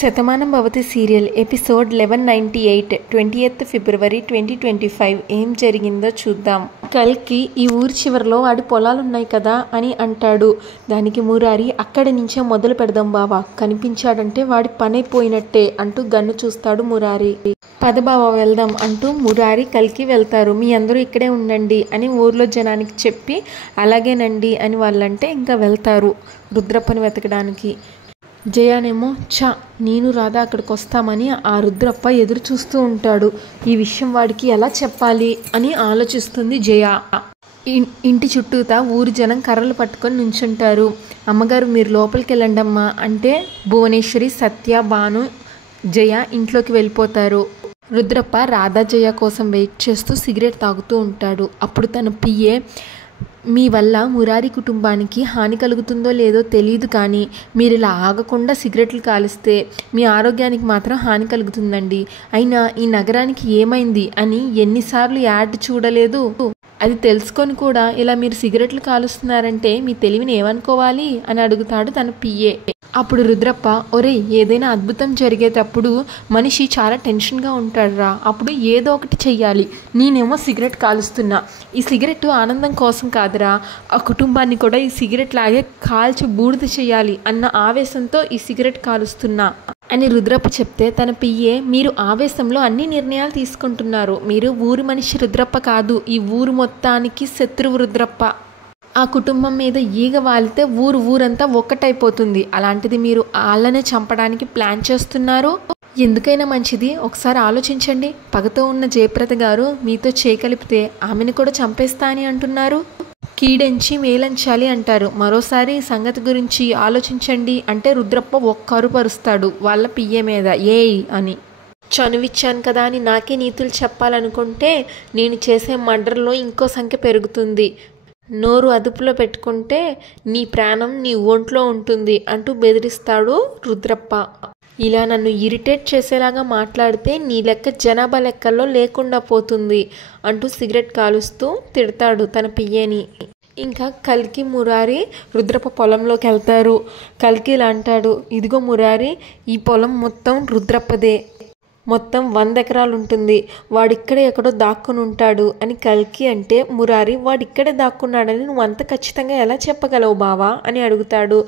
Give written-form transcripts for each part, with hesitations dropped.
Shatamanam Bhavati serial episode 1198 20th ఫిబ్రవరి 2025 ఏం జరిగిందో చూద్దాం. కల్కి ఈ ఊరి చివరిలో వాడి పొలాలున్నాయి కదా అని అంటాడు. దానికి మురారి అక్కడి నుంచే మొదలు పెడదాం బావా, కనిపించాడంటే వాడి పనైపోయినట్టే అంటూ గన్ను చూస్తాడు మురారి. పద బావా వెళ్దాం అంటూ మురారి కల్కి వెళ్తారు. మీ అందరూ ఇక్కడే ఉండండి అని ఊర్లో జనానికి చెప్పి అలాగేనండి అని వాళ్ళంటే ఇంకా వెళ్తారు రుద్రప్పని వెతకడానికి. జయానేమో నేను రాధా అక్కడికి వస్తామని ఆ రుద్రప్ప ఎదురు చూస్తూ ఉంటాడు. ఈ విషయం వాడికి ఎలా చెప్పాలి అని ఆలోచిస్తుంది జయ. ఇంటి చుట్టూతా ఊరి జనం కర్రలు పట్టుకొని నుంచుంటారు. అమ్మగారు మీరు లోపలికి వెళ్ళండి అమ్మా అంటే భువనేశ్వరి, సత్య, భాను, జయ ఇంట్లోకి వెళ్ళిపోతారు. రుద్రప్ప రాధా జయ కోసం వెయిట్ చేస్తూ సిగరెట్ తాగుతూ ఉంటాడు. అప్పుడు తన పిఏ, మీ వల్ల మురారి కుటుంబానికి హాని కలుగుతుందో లేదో తెలియదు, కానీ మీరు ఇలా ఆగకుండా సిగరెట్లు కాలిస్తే మీ ఆరోగ్యానికి మాత్రం హాని కలుగుతుందండి. అయినా ఈ నగరానికి ఏమైంది అని ఎన్నిసార్లు యాడ్ చూడలేదు. అది తెలుసుకొని కూడా ఇలా మీరు సిగరెట్లు కాలుస్తున్నారంటే మీ తెలివిని ఏమనుకోవాలి అని అడుగుతాడు తన పిఏ. అప్పుడు రుద్రప్ప, ఒరే ఏదైనా అద్భుతం జరిగేటప్పుడు మనిషి చాలా టెన్షన్గా ఉంటాడురా, అప్పుడు ఏదో ఒకటి చెయ్యాలి. నేనేమో సిగరెట్ కాలుస్తున్నా, ఈ సిగరెట్ ఆనందం కోసం కాదురా, ఆ కుటుంబాన్ని కూడా ఈ సిగరెట్ లాగే కాల్చి బూడిద చేయాలి అన్న ఆవేశంతో ఈ సిగరెట్ కాలుస్తున్నా అని రుద్రప్ప చెప్తే తన పియ్యే, మీరు ఆవేశంలో అన్ని నిర్ణయాలు తీసుకుంటున్నారు. మీరు ఊరి మనిషి రుద్రప్ప కాదు, ఈ ఊరు మొత్తానికి శత్రువు రుద్రప్ప. ఆ కుటుంబం మీద ఈగ వాలితే ఊరంతా ఒక్కటైపోతుంది. అలాంటిది మీరు వాళ్ళనే చంపడానికి ప్లాన్ చేస్తున్నారు. ఎందుకైనా మంచిది ఒకసారి ఆలోచించండి. పగతో ఉన్న జయప్రద గారు మీతో చేకలిపితే ఆమెను కూడా చంపేస్తా అని అంటున్నారు. కీడెంచి మేలంచాలి అంటారు. మరోసారి ఈ సంగతి గురించి ఆలోచించండి అంటే రుద్రప్ప ఒక్కరుపరుస్తాడు వాళ్ళ పియ్య మీద. ఏయ్ అని చనువిచ్చాను కదా అని నాకే నీతులు చెప్పాలనుకుంటే నేను చేసే మర్డర్లో ఇంకో సంఖ్య పెరుగుతుంది. నోరు అదుపులో పెట్టుకుంటే నీ ప్రాణం నీ ఒంట్లో ఉంటుంది అంటూ బెదిరిస్తాడు రుద్రప్ప. ఇలా నన్ను ఇరిటేట్ చేసేలాగా మాట్లాడితే నీ లెక్క జనాభా లెక్కల్లో లేకుండా పోతుంది అంటూ సిగరెట్ కాలుస్తూ తిడతాడు తన పియ్యని. ఇంకా కల్కి మురారి రుద్రప్ప పొలంలోకి వెళ్తారు. కల్కి ఇలా అంటాడు, ఇదిగో మురారి, ఈ పొలం మొత్తం రుద్రప్పదే, మొత్తం 100 ఎకరాలు ఉంటుంది. వాడిక్కడే ఎక్కడో దాక్కుని ఉంటాడు అని కల్కి అంటే మురారి, వాడిక్కడే దాక్కున్నాడని నువ్వు అంత ఖచ్చితంగా ఎలా చెప్పగలవు బావా అని అడుగుతాడు.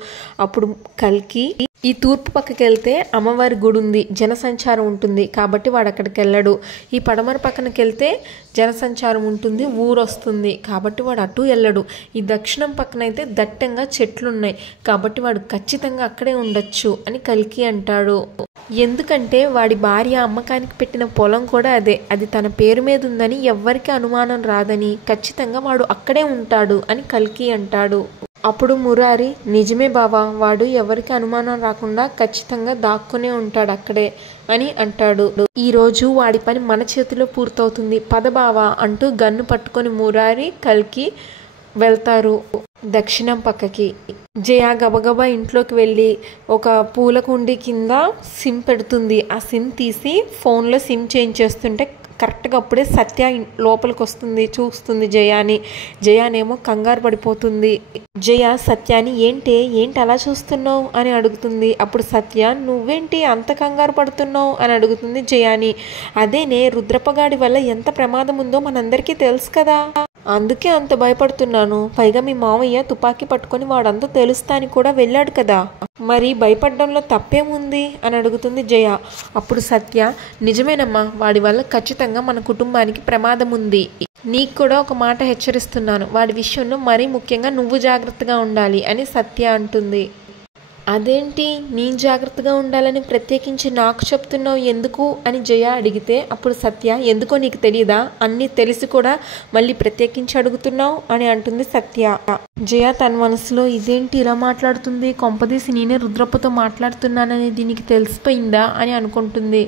అప్పుడు కల్కి, ఈ తూర్పు పక్కకి వెళ్తే అమ్మవారి గుడి ఉంది, జనసంచారం ఉంటుంది కాబట్టి వాడు అక్కడికి వెళ్ళడు. ఈ పడమర పక్కనకి వెళ్తే జనసంచారం ఉంటుంది, ఊరు వస్తుంది కాబట్టి వాడు అటు వెళ్ళడు. ఈ దక్షిణం పక్కన అయితే దట్టంగా చెట్లున్నాయి కాబట్టి వాడు ఖచ్చితంగా అక్కడే ఉండొచ్చు అని కల్కి అంటాడు. ఎందుకంటే వాడి భార్య అమ్మకానికి పెట్టిన పొలం కూడా అదే, అది తన పేరు మీద ఉందని ఎవ్వరికి అనుమానం రాదని ఖచ్చితంగా వాడు అక్కడే ఉంటాడు అని కల్కి అంటాడు. అప్పుడు మురారి, నిజమే బావా, వాడు ఎవరికి అనుమానం రాకుండా ఖచ్చితంగా దాక్కునే ఉంటాడు అక్కడే అని అంటాడు. ఈరోజు వాడి పని మన చేతిలో పూర్తవుతుంది, పద బావా అంటూ గన్ను పట్టుకొని మురారి కల్కి వెళ్తారు దక్షిణం పక్కకి. జయ గబగబా ఇంట్లోకి వెళ్ళి ఒక పూల కుండీ కింద సిమ్ పెడుతుంది. ఆ సిమ్ తీసి ఫోన్లో సిమ్ చేంజ్ చేస్తుంటే కరెక్ట్గా అప్పుడే సత్య లోపలికి వస్తుంది, చూస్తుంది జయాని. జయానేమో కంగారు పడిపోతుంది. జయ సత్యాని, ఏంటి అలా చూస్తున్నావు అని అడుగుతుంది. అప్పుడు సత్య, నువ్వేంటి అంత కంగారు పడుతున్నావు అని అడుగుతుంది జయాని. అదేనే, రుద్రప్పగాడి వల్ల ఎంత ప్రమాదం ఉందో మనందరికీ తెలుసు కదా, అందుకే అంత భయపడుతున్నాను. పైగా మీ మావయ్య తుపాకీ పట్టుకొని వాడంతా తెలుస్తా అని కూడా వెళ్ళాడు కదా, మరి భయపడడంలో తప్పేముంది అని అడుగుతుంది జయ. అప్పుడు సత్య, నిజమేనమ్మా, వాడి వల్ల ఖచ్చితంగా మన కుటుంబానికి ప్రమాదం ఉంది. నీకు కూడా ఒక మాట హెచ్చరిస్తున్నాను, వాడి విషయంలో మరీ ముఖ్యంగా నువ్వు జాగ్రత్తగా ఉండాలి అని సత్య అంటుంది. అదేంటి నేను జాగ్రత్తగా ఉండాలని ప్రత్యేకించి నాకు చెప్తున్నావు ఎందుకు అని జయ అడిగితే అప్పుడు సత్య, ఎందుకో నీకు తెలియదా, అన్నీ తెలిసి కూడా మళ్ళీ ప్రత్యేకించి అడుగుతున్నావు అని అంటుంది సత్య. జయ తన మనసులో, ఇదేంటి ఇలా మాట్లాడుతుంది, కొంపదీసి నేనే రుద్రప్పతో మాట్లాడుతున్నానని దీనికి తెలిసిపోయిందా అని అనుకుంటుంది.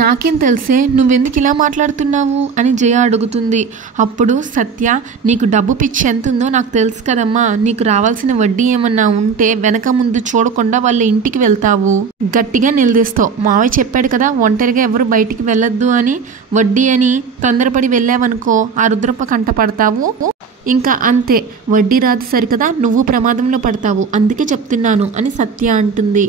నాకేం తెలిసే, నువ్వెందుకు ఇలా మాట్లాడుతున్నావు అని జయ అడుగుతుంది. అప్పుడు సత్య, నీకు డబ్బు పిచ్చి ఎంత ఉందో నాకు తెలుసు కదమ్మా, నీకు రావాల్సిన వడ్డీ ఏమన్నా ఉంటే వెనక ముందు చూడకుండా వాళ్ళ ఇంటికి వెళ్తావు? గట్టిగా నిలదీస్తావు. మావయ్య చెప్పాడు కదా ఒంటరిగా ఎవరు బయటికి వెళ్ళొద్దు అని, వడ్డీ అని తొందరపడి వెళ్ళావనుకో ఆ రుద్రప్ప కంట పడతావు. ఇంకా అంతే, వడ్డీ రాదు సరికదా, నువ్వు ప్రమాదంలో పడతావు, అందుకే చెప్తున్నాను అని సత్య అంటుంది.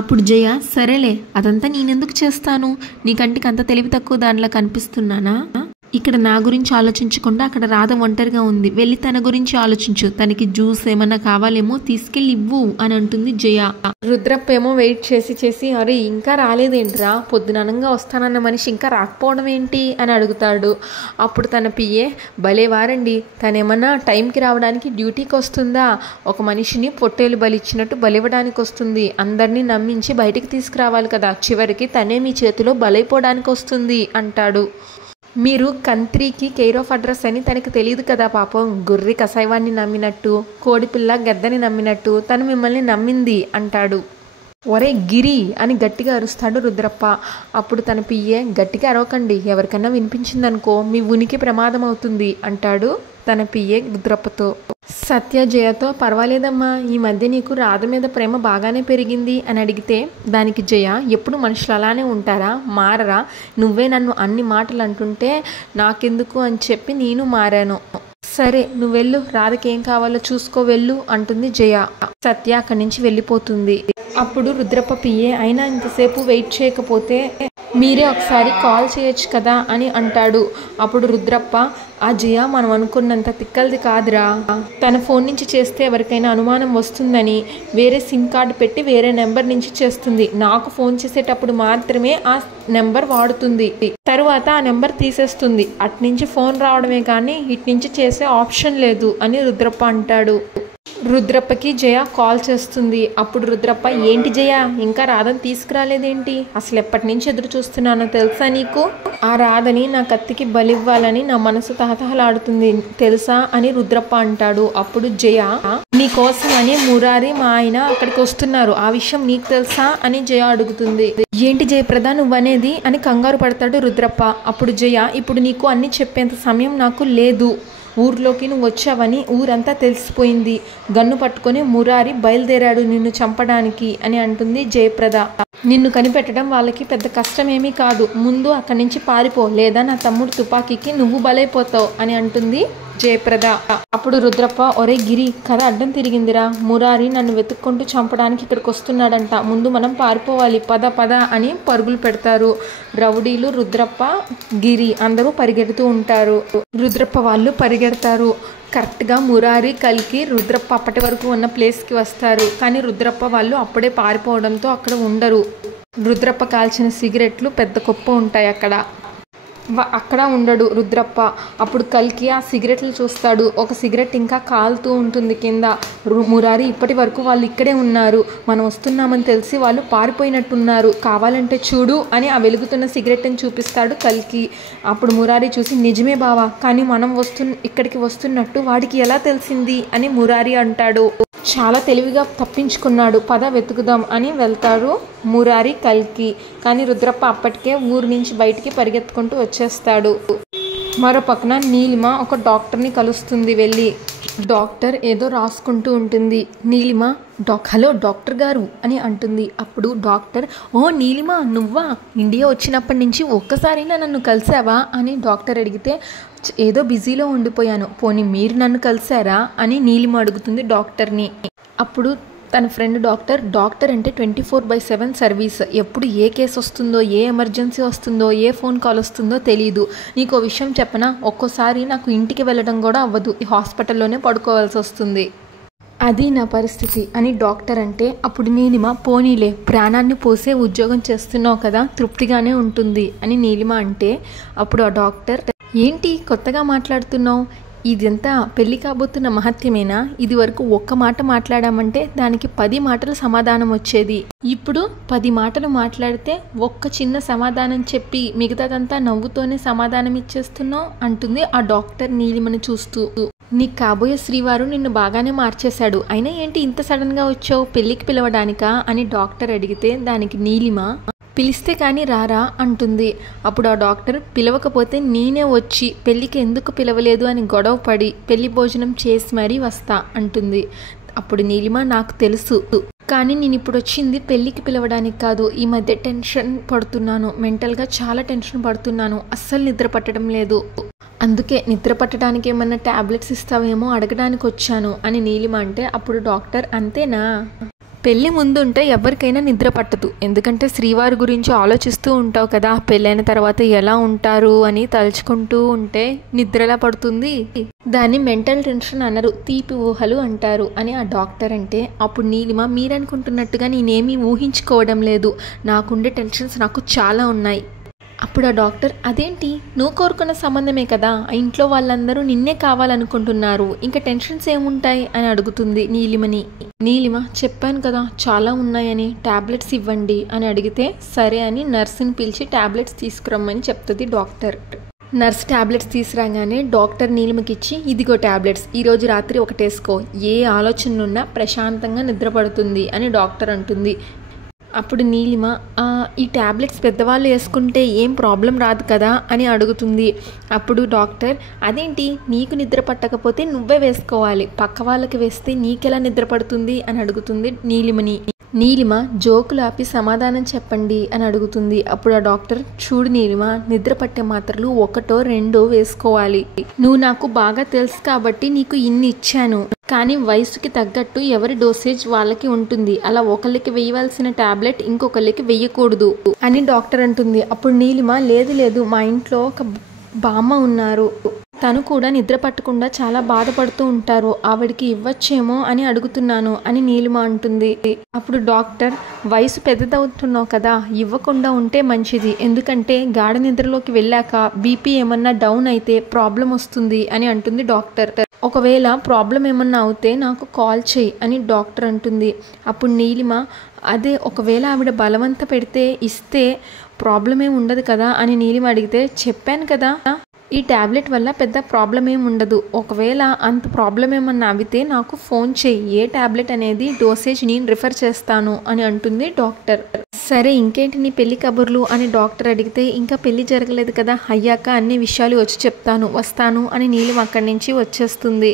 అప్పుడు జయ, సరేలే అదంతా నేనెందుకు చేస్తాను, నీ కంటికి అంత తెలివి తక్కువ దానిలా కనిపిస్తున్నానా? ఇక్కడ నా గురించి ఆలోచించకుండా అక్కడ రాధ ఒంటరిగా ఉంది, వెళ్ళి తన గురించి ఆలోచించు, తనకి జ్యూస్ ఏమన్నా కావాలేమో తీసుకెళ్ళి ఇవ్వు అని అంటుంది జయ. రుద్రప్ప ఏమో వెయిట్ చేసి అరే ఇంకా రాలేదేంట్రా, పొద్దుననంగా వస్తానన్న మనిషి ఇంకా రాకపోవడం ఏంటి అని అడుగుతాడు. అప్పుడు తన పిఏ, భలేవారండి, తనేమన్నా టైంకి రావడానికి డ్యూటీకి వస్తుందా, ఒక మనిషిని పొట్టేలు బలిచ్చినట్టు బలివ్వడానికి వస్తుంది, అందరినీ నమ్మించి బయటికి తీసుకురావాలి కదా, చివరికి తనే మీ చేతిలో బలైపోవడానికి వస్తుంది అంటాడు. మీరు కంత్రికి కేర్ ఆఫ్ అడ్రస్ అని తనకు తెలియదు కదా పాపం, గుర్రి కసాయివాన్ని నమ్మినట్టు, కోడిపిల్ల గద్దని నమ్మినట్టు తను మిమ్మల్ని నమ్మింది అంటాడు. ఒరే గిరి అని గట్టిగా అరుస్తాడు రుద్రప్ప. అప్పుడు తన పియ్యే, గట్టిగా అరవకండి, ఎవరికన్నా వినిపించిందనుకో మీ ఉనికి ప్రమాదం అవుతుంది అంటాడు తన పియ్యే రుద్రప్పతో. సత్య జయతో, పర్వాలేదమ్మా, ఈ మధ్య నీకు రాధ మీద ప్రేమ బాగానే పెరిగింది అని అడిగితే దానికి జయ, ఎప్పుడు మనుషులు అలానే ఉంటారా, మారరా, నువ్వే నన్ను అన్ని మాటలు అంటుంటే నాకెందుకు అని చెప్పి నేను మారాను, సరే నువ్వు వెళ్ళు, రాధకి ఏం కావాలో చూసుకో వెళ్ళు అంటుంది జయ. సత్య అక్కడి నుంచి వెళ్ళిపోతుంది. అప్పుడు రుద్రప్ప పియ్యే, అయినా ఇంతసేపు వెయిట్ చేయకపోతే మీరే ఒకసారి కాల్ చేయొచ్చు కదా అని అంటాడు. అప్పుడు రుద్రప్ప, ఆ జయ మనం అనుకున్నంత తిక్కలది కాదురా, తన ఫోన్ నుంచి చేస్తే ఎవరికైనా అనుమానం వస్తుందని వేరే సిమ్ కార్డు పెట్టి వేరే నెంబర్ నుంచి చేస్తుంది, నాకు ఫోన్ చేసేటప్పుడు మాత్రమే ఆ నెంబర్ వాడుతుంది, తరువాత ఆ నెంబర్ తీసేస్తుంది, అట్నుంచి ఫోన్ రావడమే కానీ ఇట్నుంచి చేసే ఆప్షన్ లేదు అని రుద్రప్ప అంటాడు. రుద్రప్పకి జయ కాల్ చేస్తుంది. అప్పుడు రుద్రప్ప, ఏంటి జయ ఇంకా రాధని తీసుకురాలేదేంటి, అసలు ఎప్పటి నుంచి ఎదురు చూస్తున్నానో తెలుసా నీకు, ఆ రాధని నా కత్తికి బలివ్వాలని నా మనసు తహతహలాడుతుంది తెలుసా అని రుద్రప్ప అంటాడు. అప్పుడు జయ, నీకోసం అని మురారి మా ఆయన అక్కడికి వస్తున్నారు, ఆ విషయం నీకు తెలుసా అని జయ అడుగుతుంది. ఏంటి జయప్రద నువ్వనేది అని కంగారు పడతాడు రుద్రప్ప. అప్పుడు జయ, ఇప్పుడు నీకు అన్ని చెప్పేంత సమయం నాకు లేదు, ఊర్లోకి నువ్వు వచ్చావని ఊరంతా తెలిసిపోయింది, గన్ను పట్టుకొని మురారి బయలుదేరాడు నిన్ను చంపడానికి అని అంటుంది జయప్రద. నిన్ను కనిపెట్టడం వాళ్ళకి పెద్ద కష్టమేమీ కాదు, ముందు అక్కడి నుంచి పారిపో, లేదా నా తమ్ముడు తుపాకీకి నువ్వు బలైపోతావు అని అంటుంది జయప్రద. అప్పుడు రుద్రప్ప, ఒరే గిరి, కథ అడ్డం తిరిగిందిరా, మురారి నన్ను వెతుక్కుంటూ చంపడానికి ఇక్కడికి వస్తున్నాడంట, ముందు మనం పారిపోవాలి, పద పద అని పరుగులు పెడతారు. రౌడీలు, రుద్రప్ప, గిరి అందరూ పరిగెడుతూ ఉంటారు. రుద్రప్ప వాళ్ళు పరిగెడతారు. కరెక్ట్గా మురారి, కల్కి రుద్రప్ప అప్పటి వరకు ఉన్న ప్లేస్కి వస్తారు. కానీ రుద్రప్ప వాళ్ళు అప్పుడే పారిపోవడంతో అక్కడ ఉండరు. రుద్రప్ప కాల్చిన సిగరెట్లు పెద్ద కుప్ప ఉంటాయి అక్కడ ఉండడు రుద్రప్ప. అప్పుడు కల్కి ఆ సిగరెట్లు చూస్తాడు. ఒక సిగరెట్ ఇంకా కాలుతూ ఉంటుంది కింద. మురారి, ఇప్పటి వరకు వాళ్ళు ఇక్కడే ఉన్నారు, మనం వస్తున్నామని తెలిసి వాళ్ళు పారిపోయినట్టున్నారు, కావాలంటే చూడు అని ఆ వెలుగుతున్న సిగరెట్ని చూపిస్తాడు కల్కి. అప్పుడు మురారి చూసి, నిజమే బావా, కానీ మనం ఇక్కడికి వస్తున్నట్టు వాడికి ఎలా తెలిసింది అని మురారి అంటాడు. చాలా తెలివిగా తప్పించుకున్నాడు, పద వెతుకుదాం అని వెళ్తాడు మురారి, కల్కి. కానీ రుద్రప్ప అప్పటికే ఊరు నుంచి బయటికి పరిగెత్తుకుంటూ వచ్చేస్తాడు. మరో పక్కన నీలిమ ఒక డాక్టర్ని కలుస్తుంది. వెళ్ళి డాక్టర్ ఏదో రాసుకుంటూ ఉంటుంది. నీలిమ, హలో డాక్టర్ గారు అని అంటుంది. అప్పుడు డాక్టర్, ఓ నీలిమ నువ్వా, ఇండియా వచ్చినప్పటి నుంచి ఒక్కసారైనా నన్ను కలిసావా అని డాక్టర్ అడిగితే, ఏదో బిజీలో ఉండిపోయాను, పోనీ మీరు నన్ను కలిసారా అని నీలిమ అడుగుతుంది డాక్టర్ని. అప్పుడు తన ఫ్రెండ్ డాక్టర్ అంటే 24/7 సర్వీస్, ఎప్పుడు ఏ కేసు వస్తుందో, ఏ ఎమర్జెన్సీ వస్తుందో, ఏ ఫోన్ కాల్ వస్తుందో తెలీదు. నీకు ఓ విషయం చెప్పనా, ఒక్కోసారి నాకు ఇంటికి వెళ్ళడం కూడా అవ్వదు, ఈ హాస్పిటల్లోనే పడుకోవాల్సి వస్తుంది, అది నా పరిస్థితి అని డాక్టర్ అంటే. అప్పుడు నీలిమ, పోనీలే ప్రాణాన్ని పోసే ఉద్యోగం చేస్తున్నావు కదా, తృప్తిగానే ఉంటుంది అని నీలిమ అంటే. అప్పుడు ఆ డాక్టర్, ఏంటి కొత్తగా మాట్లాడుతున్నావు, ఇదంతా పెళ్లి కాబోతున్న మహత్యమేనా, ఇది వరకు ఒక్క మాట మాట్లాడామంటే దానికి 10 మాటలు సమాధానం వచ్చేది, ఇప్పుడు 10 మాటలు మాట్లాడితే ఒక్క చిన్న సమాధానం చెప్పి మిగతాదంతా నవ్వుతోనే సమాధానం ఇచ్చేస్తున్నావు అంటుంది ఆ డాక్టర్ నీలిమని చూస్తూ. నీ కాబోయే శ్రీవారు నిన్ను బాగానే మార్చేశాడు, అయినా ఏంటి ఇంత సడన్గా వచ్చావు, పెళ్ళికి పిలవడానికా అని డాక్టర్ అడిగితే దానికి నీలిమ, పిలిస్తే కానీ రారా అంటుంది. అప్పుడు ఆ డాక్టర్, పిలవకపోతే నేనే వచ్చి పెళ్ళికి ఎందుకు పిలవలేదు అని గొడవ పడి పెళ్లి భోజనం చేసి మరీ వస్తా అంటుంది. అప్పుడు నీలిమ, నాకు తెలుసు, కానీ నేను ఇప్పుడు వచ్చింది పెళ్ళికి పిలవడానికి కాదు. ఈ మధ్య టెన్షన్ పడుతున్నాను, మెంటల్గా చాలా టెన్షన్ పడుతున్నాను, అస్సలు నిద్ర పట్టడం లేదు. అందుకే నిద్ర పట్టడానికి ఏమన్నా ట్యాబ్లెట్స్ ఇస్తావేమో అడగడానికి వచ్చాను అని నీలిమ అంటే అప్పుడు డాక్టర్ అంతేనా, పెళ్ళి ముందు ఉంటే ఎవరికైనా నిద్ర పట్టదు. ఎందుకంటే శ్రీవారి గురించి ఆలోచిస్తూ ఉంటావు కదా, పెళ్ళైన తర్వాత ఎలా ఉంటారు అని తలుచుకుంటూ ఉంటే నిద్రలా పడుతుంది. దాన్ని మెంటల్ టెన్షన్ అనరు, తీపి ఊహలు అంటారు అని ఆ డాక్టర్ అంటే అప్పుడు నీలిమ మీరనుకుంటున్నట్టుగా నేనేమీ ఊహించుకోవడం లేదు, నాకుండే టెన్షన్స్ నాకు చాలా ఉన్నాయి. అప్పుడు ఆ డాక్టర్ అదేంటి, నువ్వు కోరుకున్న సంబంధమే కదా, ఇంట్లో వాళ్ళందరూ నిన్నే కావాలనుకుంటున్నారు, ఇంకా టెన్షన్స్ ఏముంటాయి అని అడుగుతుంది నీలిమని. నీలిమ చెప్పాను కదా చాలా ఉన్నాయని, ట్యాబ్లెట్స్ ఇవ్వండి అని అడిగితే సరే అని నర్సుని పిలిచి ట్యాబ్లెట్స్ తీసుకురమ్మని చెప్తుంది డాక్టర్. నర్స్ ట్యాబ్లెట్స్ తీసుకురాగానే డాక్టర్ నీలిమకి ఇచ్చి ఇదిగో ట్యాబ్లెట్స్, ఈరోజు రాత్రి ఒకటేసుకో, ఏ ఆలోచనలున్నా ప్రశాంతంగా నిద్రపడుతుంది అని డాక్టర్ అంటుంది. అప్పుడు నీలిమ ఈ ట్యాబ్లెట్స్ పెద్దవాళ్ళు వేసుకుంటే ఏం ప్రాబ్లం రాదు కదా అని అడుగుతుంది. అప్పుడు డాక్టర్ అదేంటి, నీకు నిద్ర పట్టకపోతే నువ్వే వేసుకోవాలి, పక్క వాళ్ళకి వేస్తే నీకెలా నిద్ర పడుతుంది అని అడుగుతుంది నీలిమని. నీలిమ జోకులు ఆపి సమాధానం చెప్పండి అని అడుగుతుంది. అప్పుడు ఆ డాక్టర్ చూడు నీలిమ, నిద్ర పట్టే మాత్రలు 1 2 వేసుకోవాలి, నువ్వు నాకు బాగా తెలుసు కాబట్టి నీకు ఇన్ని ఇచ్చాను, కానీ వయసుకి తగ్గట్టు ఎవరి డోసేజ్ వాళ్ళకి ఉంటుంది, అలా ఒకళ్ళకి వేయవలసిన టాబ్లెట్ ఇంకొకళ్ళకి వేయకూడదు అని డాక్టర్ అంటుంది. అప్పుడు నీలిమ లేదు లేదు, మా ఇంట్లో ఒక బామ్మ ఉన్నారు, తను కూడా నిద్ర పట్టకుండా చాలా బాధపడుతూ ఉంటారు, ఆవిడికి ఇవ్వచ్చేమో అని అడుగుతున్నాను అని నీలిమ అంటుంది. అప్పుడు డాక్టర్ వయసు పెద్దదవుతున్నావు కదా, ఇవ్వకుండా ఉంటే మంచిది, ఎందుకంటే గాఢ నిద్రలోకి వెళ్ళాక బీపీ ఏమన్నా డౌన్ అయితే ప్రాబ్లం వస్తుంది అని అంటుంది డాక్టర్. ఒకవేళ ప్రాబ్లం ఏమన్నా అవుతే నాకు కాల్ చేయి అని డాక్టర్ అంటుంది. అప్పుడు నీలిమ అదే ఒకవేళ ఆవిడ బలవంత పెడితే ఇస్తే ప్రాబ్లం ఏమి ఉండదు కదా అని నీలిమ అడిగితే చెప్పాను కదా ఈ ట్యాబ్లెట్ వల్ల పెద్ద ప్రాబ్లం ఏమి ఉండదు, ఒకవేళ అంత ప్రాబ్లం ఏమన్నా అవితే నాకు ఫోన్ చేయి, ఏ ట్యాబ్లెట్ అనేది డోసేజ్ నేను రిఫర్ చేస్తాను అని అంటుంది డాక్టర్. సరే ఇంకేంటి నీ పెళ్లి కబుర్లు అని డాక్టర్ అడిగితే ఇంకా పెళ్లి జరగలేదు కదా, అయ్యాక అన్ని విషయాలు వచ్చి చెప్తాను, వస్తాను అని నీలిమ అక్కడి నుంచి వచ్చేస్తుంది.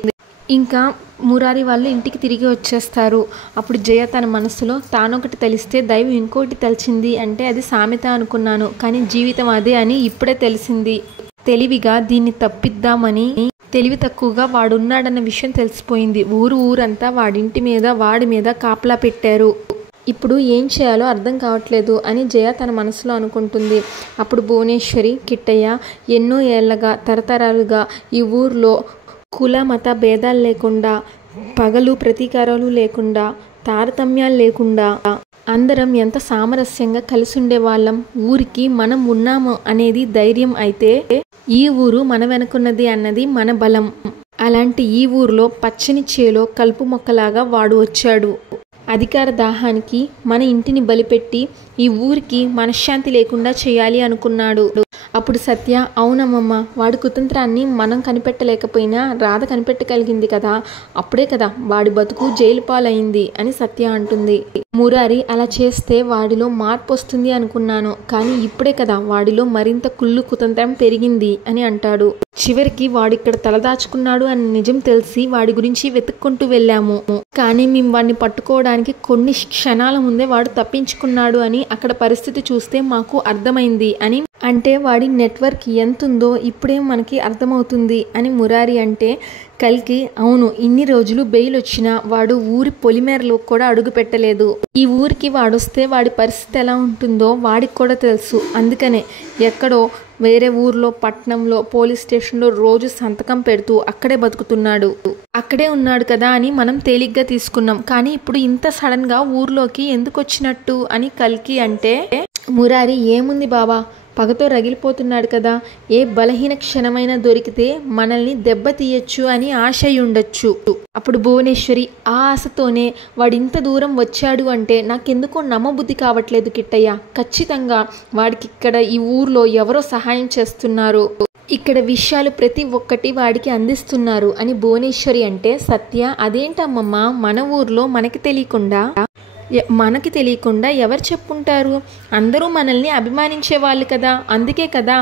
ఇంకా మురారి వాళ్ళు ఇంటికి తిరిగి వచ్చేస్తారు. అప్పుడు జయ తన మనసులో తానొకటి తెలిస్తే దైవం ఇంకోటి తెలిసింది అంటే అది సామెత అనుకున్నాను, కానీ జీవితం అదే అని ఇప్పుడే తెలిసింది. తెలివిగా దీన్ని తప్పిద్దామని తెలివి తక్కువగా వాడున్నాడన్న విషయం తెలిసిపోయింది. ఊరంతా వాడింటి మీద వాడి మీద కాపలా పెట్టారు, ఇప్పుడు ఏం చేయాలో అర్థం కావట్లేదు అని జయ తన మనసులో అనుకుంటుంది. అప్పుడు భువనేశ్వరి కిట్టయ్య ఎన్నో ఏళ్లగా తరతరాలుగా ఈ ఊర్లో కుల మత భేదాలు లేకుండా, పగలు ప్రతీకారాలు లేకుండా, తారతమ్యాలు లేకుండా అందరం ఎంత సామరస్యంగా కలిసి ఉండే వాళ్ళం, ఊరికి మనం ఉన్నాము అనేది ధైర్యం అయితే ఈ ఊరు మన వెనుకున్నది అన్నది మన బలం. అలాంటి ఈ ఊరిలో పచ్చని చేలో కలుపు మొక్కలాగా వాడు వచ్చాడు, అధికార దాహానికి మన ఇంటిని బలిపెట్టి ఈ ఊరికి మనశ్శాంతి లేకుండా చేయాలి అనుకున్నాడు. అప్పుడు సత్య అవునమ్మమ్మ, వాడి కుతంత్రాన్ని మనం కనిపెట్టలేకపోయినా రాధ కనిపెట్టగలిగింది కదా, అప్పుడే కదా వాడి బతుకు జైలు పాలైంది అని సత్య అంటుంది. మురారి అలా చేస్తే వాడిలో మార్పు వస్తుంది అనుకున్నాను, కానీ ఇప్పుడే కదా వాడిలో మరింత కుళ్ళు కుతంత్రం పెరిగింది అని అంటాడు. చివరికి వాడిక్కడ తలదాచుకున్నాడు అని నిజం తెలిసి వాడి గురించి వెతుక్కుంటూ వెళ్ళాము, కానీ మేము వాడిని పట్టుకోవడానికి కొన్ని క్షణాల ముందే వాడు తప్పించుకున్నాడు అని అక్కడ పరిస్థితి చూస్తే మాకు అర్థమైంది అని అంటే వాడి నెట్వర్క్ ఎంతుందో ఇప్పుడే మనకి అర్థమవుతుంది అని మురారి అంటే కల్కి అవును, ఇన్ని రోజులు బెయిల్ వచ్చినా వాడు ఊరి పొలిమేరలో కూడా అడుగు పెట్టలేదు, ఈ ఊరికి వాడొస్తే వాడి పరిస్థితి ఎలా ఉంటుందో వాడికి కూడా తెలుసు, అందుకనే ఎక్కడో వేరే ఊర్లో పట్నంలో పోలీస్ స్టేషన్లో రోజు సంతకం పెడుతూ అక్కడే బతుకుతున్నాడు, అక్కడే ఉన్నాడు కదా అని మనం తేలిగ్గా తీసుకున్నాం, కానీ ఇప్పుడు ఇంత సడన్గా ఊర్లోకి ఎందుకు వచ్చినట్టు అని కల్కి అంటే మురారి ఏముంది బాబా, పగతో రగిలిపోతున్నాడు కదా, ఏ బలహీన క్షణమైనా దొరికితే మనల్ని దెబ్బతీయచ్చు అని ఆశ ఉండొచ్చు. అప్పుడు భువనేశ్వరి ఆ ఆశతోనే వాడింత దూరం వచ్చాడు అంటే నాకెందుకో నమ్మబుద్ధి కావట్లేదు కిట్టయ్య, ఖచ్చితంగా వాడికి ఇక్కడ ఈ ఊర్లో ఎవరో సహాయం చేస్తున్నారు, ఇక్కడ విషయాలు ప్రతి ఒక్కటి వాడికి అందిస్తున్నారు అని భువనేశ్వరి అంటే సత్య అదేంటమ్మమ్మ, మన ఊర్లో మనకి తెలియకుండా ఎవరు చెప్పుంటారు, అందరూ మనల్ని అభిమానించే వాళ్ళు కదా, అందుకే కదా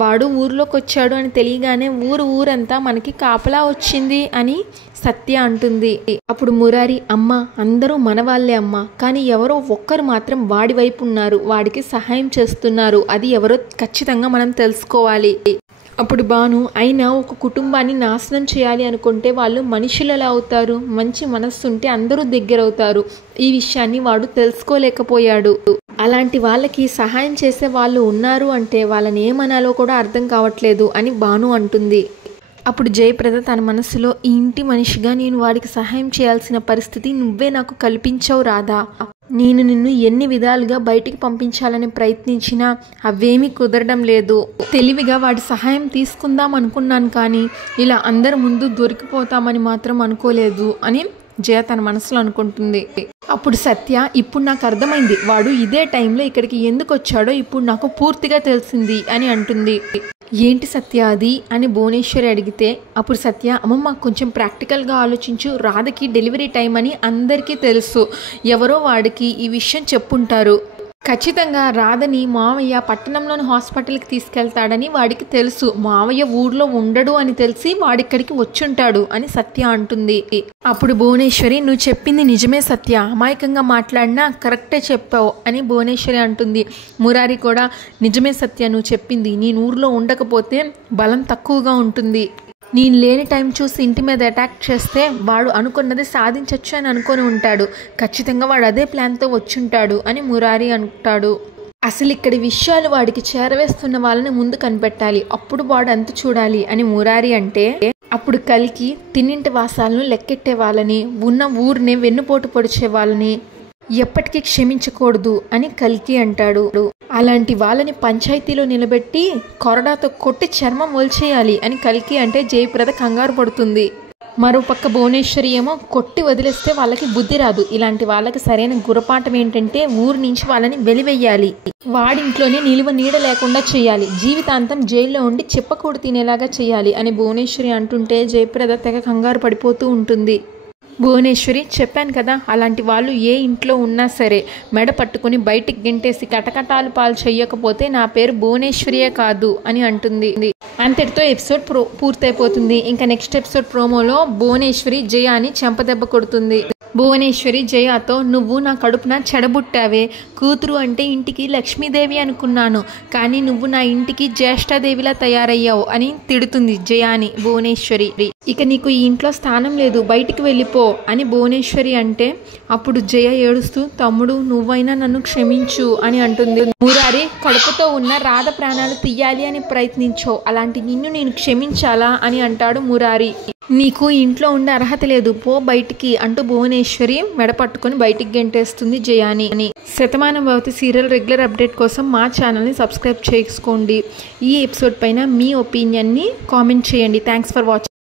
వాడు ఊర్లోకి వచ్చాడు అని తెలియగానే ఊరంతా మనకి కాపలా వచ్చింది అని సత్య అంటుంది. అప్పుడు మురారి, అమ్మ అందరూ మన వాళ్ళే అమ్మ, కానీ ఎవరో ఒక్కరు మాత్రం వాడి వైపు ఉన్నారు, వాడికి సహాయం చేస్తున్నారు, అది ఎవరో ఖచ్చితంగా మనం తెలుసుకోవాలి. అప్పుడు భాను, అయినా ఒక కుటుంబాన్ని నాశనం చేయాలి అనుకుంటే వాళ్ళు మనుషులు ఎలా అవుతారు? మంచి మనస్సు ఉంటే అందరూ దగ్గరవుతారు. ఈ విషయాన్ని వాడు తెలుసుకోలేకపోయాడు. అలాంటి వాళ్ళకి సహాయం చేసే వాళ్ళు ఉన్నారు అంటే వాళ్ళని ఏమనాలో కూడా అర్థం కావట్లేదు అని భాను అంటుంది. అప్పుడు జయప్రద తన మనసులో, ఈ ఇంటి మనిషిగా నేను వాడికి సహాయం చేయాల్సిన పరిస్థితి నువ్వే నాకు కల్పించావు రాధా. నేను నిన్ను ఎన్ని విధాలుగా బయటికి పంపించాలని ప్రయత్నించినా అవేమీ కుదరడం లేదు. తెలివిగా వాడి సహాయం తీసుకుందాం అనుకున్నాను, కానీ ఇలా అందరి ముందు దొరికిపోతామని మాత్రం అనుకోలేదు అని జయ తన మనసులో అనుకుంటుంది. అప్పుడు సత్య, ఇప్పుడు నాకు అర్థమైంది, వాడు ఇదే టైంలో ఇక్కడికి ఎందుకు వచ్చాడో ఇప్పుడు నాకు పూర్తిగా తెలిసింది అని అంటుంది. ఏంటి సత్య అది అని భువనేశ్వరి అడిగితే అప్పుడు సత్య, అమ్మమ్మ కొంచెం ప్రాక్టికల్గా ఆలోచించు, రాధకి డెలివరీ టైం అని అందరికీ తెలుసు, ఎవరో వాడికి ఈ విషయం చెప్పుంటారు. ఖచ్చితంగా రాధని మావయ్య పట్టణంలోని హాస్పిటల్కి తీసుకెళ్తాడని వాడికి తెలుసు, మావయ్య ఊర్లో ఉండడు అని తెలిసి వాడిక్కడికి వచ్చుంటాడు అని సత్య అంటుంది. అప్పుడు భువనేశ్వరి, నువ్వు చెప్పింది నిజమే సత్య, అమాయకంగా మాట్లాడినా కరెక్టే చెప్పావు అని భువనేశ్వరి అంటుంది. మురారి కూడా, నిజమే సత్య నువ్వు చెప్పింది, నేను ఊర్లో ఉండకపోతే బలం తక్కువగా ఉంటుంది, నేను లేని టైం చూసి ఇంటి మీద అటాక్ చేస్తే వాడు అనుకున్నది సాధించవచ్చు అని అనుకొని ఉంటాడు, ఖచ్చితంగా వాడు అదే ప్లాన్తో వచ్చుంటాడు అని మురారి అంటాడు. అసలు ఇక్కడి విషయాలు వాడికి చేరవేస్తున్న వాళ్ళని ముందు కనిపెట్టాలి, అప్పుడు వాడు అంత చూడాలి అని మురారి అంటే అప్పుడు కల్కి తిన్నింటి వాసాలను లెక్కెట్టే వాళ్ళని, ఉన్న ఊరిని వెన్నుపోటు పొడిచే వాళ్ళని ఎప్పటికీ క్షమించకూడదు అని కల్కి అంటాడు. అలాంటి వాళ్ళని పంచాయతీలో నిలబెట్టి కొరడాతో కొట్టి చర్మం ఒలిచేయాలి అని కల్కి అంటే జయప్రద కంగారు పడుతుంది. మరోపక్క భువనేశ్వరి ఏమో, కొట్టి వదిలేస్తే వాళ్ళకి బుద్ధి రాదు, ఇలాంటి వాళ్ళకి సరైన గురపాఠం ఏంటంటే ఊరి నుంచి వాళ్ళని వెలివేయాలి, వాడింట్లోనే నిలువ నీడ లేకుండా చేయాలి, జీవితాంతం జైల్లో ఉండి చెప్పకూడు తినేలాగా చేయాలి అని భువనేశ్వరి అంటుంటే జయప్రద తెగ కంగారు పడిపోతూ ఉంటుంది. భువనేశ్వరి, చెప్పాను కదా, అలాంటి వాళ్ళు ఏ ఇంట్లో ఉన్నా సరే మెడ పట్టుకుని బయటికి గెంటేసి కటకటాలు పాలు చెయ్యకపోతే నా పేరు భువనేశ్వరియే కాదు అని అంటుంది. అంతటితో ఎపిసోడ్ పూర్తయిపోతుంది. ఇంకా నెక్స్ట్ ఎపిసోడ్ ప్రోమోలో భువనేశ్వరి జయాని చెంపదెబ్బ కొడుతుంది. భువనేశ్వరి జయతో, నువ్వు నా కడుపున చెడబుట్టావే, కూతురు అంటే ఇంటికి లక్ష్మీదేవి అనుకున్నాను, కానీ నువ్వు నా ఇంటికి జ్యేష్ఠాదేవిలా తయారయ్యావు అని తిడుతుంది జయాని భువనేశ్వరి. ఇక నీకు ఈ ఇంట్లో స్థానం లేదు, బయటికి వెళ్ళిపో అని భువనేశ్వరి అంటే అప్పుడు జయ ఏడుస్తూ, తమ్ముడు నువ్వైనా నన్ను క్షమించు అని అంటుంది. మురారి, కడుపుతో ఉన్న రాధ ప్రాణాలు తీయాలి అని ప్రయత్నించావు, అలాంటి నిన్ను నేను క్షమించాలా అని అంటాడు మురారి. నీకు ఇంట్లో ఉండే అర్హత లేదు, పో బయటికి అంటూ భువనేశ్వరి మెడ పట్టుకొని బయటికి గెంటేస్తుంది జయాని అని. Shatamanam Bhavati serial regular update కోసం మా ఛానల్ని సబ్స్క్రైబ్ చేసుకోండి. ఈ ఎపిసోడ్ పైన మీ ఒపీనియన్ని కామెంట్ చేయండి. Thanks for watching.